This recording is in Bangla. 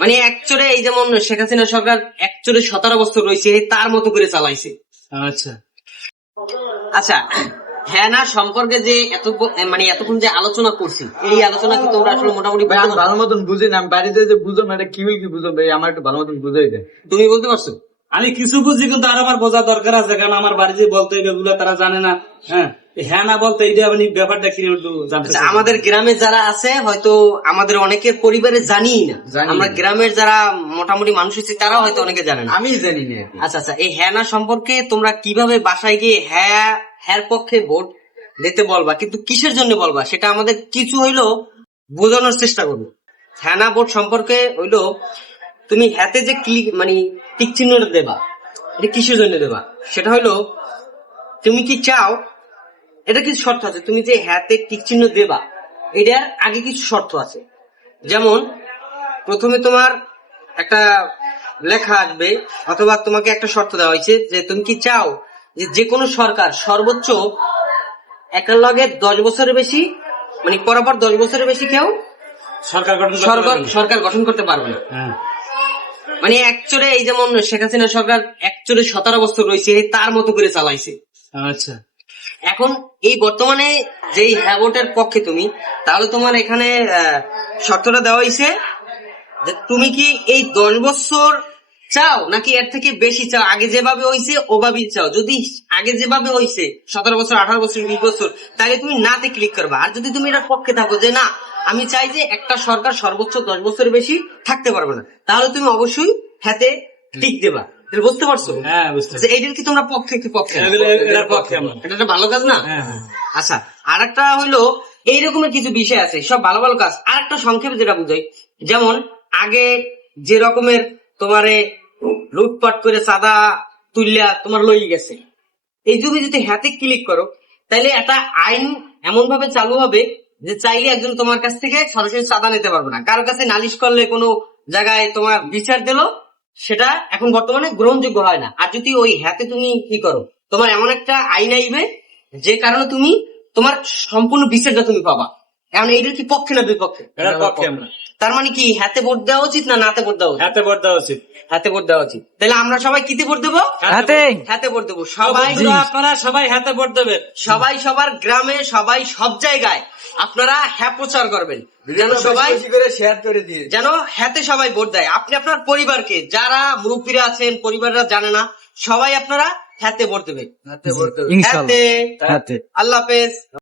মানে একচরে এই যেমন শেখ হাসিনা সরকার একচরে 17 বছর রয়েছে তার মতো করে চালাইছে। আচ্ছা আচ্ছা, হ্যাঁ না সম্পর্কে যে মানে এতক্ষণ যে আলোচনা করছি, এই আলোচনা কি তোমরা আসলে মোটামুটি ভাই আমি ভালো মতন বুঝি না, আমি বাড়িতে যে বুঝো না, এটা কি বুঝো ভাই, আমার একটু ভালো মতন বুঝাই দেয়। তুমি বলতে পারছো? আমি কিছু বুঝি, কিন্তু আর আমার বোঝা দরকার আছে, কারণ আমার বাড়িতে বলতে এগুলো তারা জানে না। হ্যাঁ হ্যাঁ না বলতে এইটা আমি ব্যাপারটা কি একটু জানতে আচ্ছা, চাই। আমাদের গ্রামে যারা আছে হয়তো আমাদের অনেকের পরিবারে জানি না, আমরা গ্রামের যারা মোটামুটি মানুষ আছে তারাও হয়তো অনেকে জানে না। আমি জানি না। আচ্ছা আচ্ছা, এই হ্যাঁ না সম্পর্কে তোমরা কিভাবে বাসায় গিয়ে হ্যাঁ পক্ষে ভোট দিতে বলবা, কিন্তু কিসের জন্য বলবা সেটা আমাদের কিছু হইলো বোঝানোর চেষ্টা করবো। হ্যাঁ না ভোট সম্পর্কে হইলো, তুমি হ্যাতে যে ক্লিক মানে টিক চিহ্নটা দেবা, এটা কিসের জন্য দেবা সেটা হইলো, তুমি কি চাও, এটা কিছু শর্ত আছে, তুমি যে হ্যাতে টিক চিহ্ন দেবা এটার আগে কিছু শর্ত আছে। যেমন প্রথমে তোমার একটা লেখা আসবে, অথবা তোমাকে একটা শর্ত দেওয়া হয়েছে যে তুমি কি চাও যে কোনো সরকার সর্বোচ্চ একের লগে 10 বছরের বেশি, মানে পরপর 10 বছরের বেশি কেউ সরকার গঠন করতে পারবে না। হ্যাঁ মানে একচরে এই যেমন শেখ হাসিনা সরকার একচরে 17 বছর রয়েছে তার মতো করে চালাইছে। আচ্ছা এখন এই বর্তমানে যেই হ্যাঁ ভোটের পক্ষে তুমি, তাহলে তোমার এখানে শর্তটা দেওয়া হয়েছে যে তুমি কি এই 10 বছর চাও নাকি এর থেকে বেশি চাও, আগে যেভাবে হয়েছে ওভাবেই চাও। যদি আগে যেভাবে হয়েছে 17 বছর 18 বছর 20 বছর, তাহলে তুমি নাতে ক্লিক করবা। আর যদি তুমি এটার পক্ষে থাকো যে না আমি চাই যে একটা সরকার সর্বোচ্চ 10 বছরের বেশি থাকতে পারবে না, তাহলে তুমি অবশ্যই হাতে টিক দেবা। বুঝতে পারছো? হ্যাঁ বুঝতে আচ্ছা, এইটার কি তোমরা পক্ষে কি পক্ষে? এটার পক্ষে আমরা। এটা একটা ভালো কাজ না? হ্যাঁ হ্যাঁ আচ্ছা, আর একটা হইলো এই রকমের কিছু বিষয় আছে, সব ভালো ভালো কাজ। আর একটা সংক্ষেপে যেটা বুঝাই, যেমন আগে যে রকমের তোমারে লুটপাট করে চাঁদা তুললা তোমার লই গেছে, এই তুমি যদি হাতে ক্লিক করো তাহলে একটা আইন এমন ভাবে চালু হবে যে চাইলে একজন তোমার কাছ থেকে সরাসরি চাঁদা নিতে পারবে না। কারোর কাছে নালিশ করলে কোনো জায়গায় তোমার বিচার দিল, সেটা এখন বর্তমানে গ্রহণযোগ্য হয় না। আর যদি ওই হাতে তুমি কি করো, তোমার এমন একটা আইন আইবে যে কারণে তুমি তোমার সম্পূর্ণ বিচারটা তুমি পাবা। এখন এইটার কি পক্ষে না বিপক্ষে? এটার পক্ষে আমরা। তার মানে কি হাতে ভোট দেওয়া উচিত না নাতে ভোট দেওয়া উচিত? হাতে ভোট দেওয়া উচিত। হাতে ভোট দেওয়া উচিত। তাহলে আমরা সবাই কিতে ভোট দেবো? হাতে ভোট দেবো। সবাই আপনারা সবাই হাতে ভোট দেবেন। সবাই সবার গ্রামে, সবাই সব জায়গায় আপনারা হ্যাঁ প্রচার করবেন, যেন সবাই শেয়ার করে দিয়ে যেন হাতে সবাই ভোট দেয়। আপনি আপনার পরিবারকে, যারা মুরব্বীরা আছেন পরিবাররা জানে না, সবাই আপনারা হাতে ভোট দেবে। হাতে ভোট দেবে। হাতে। আল্লাহ হাফেজ।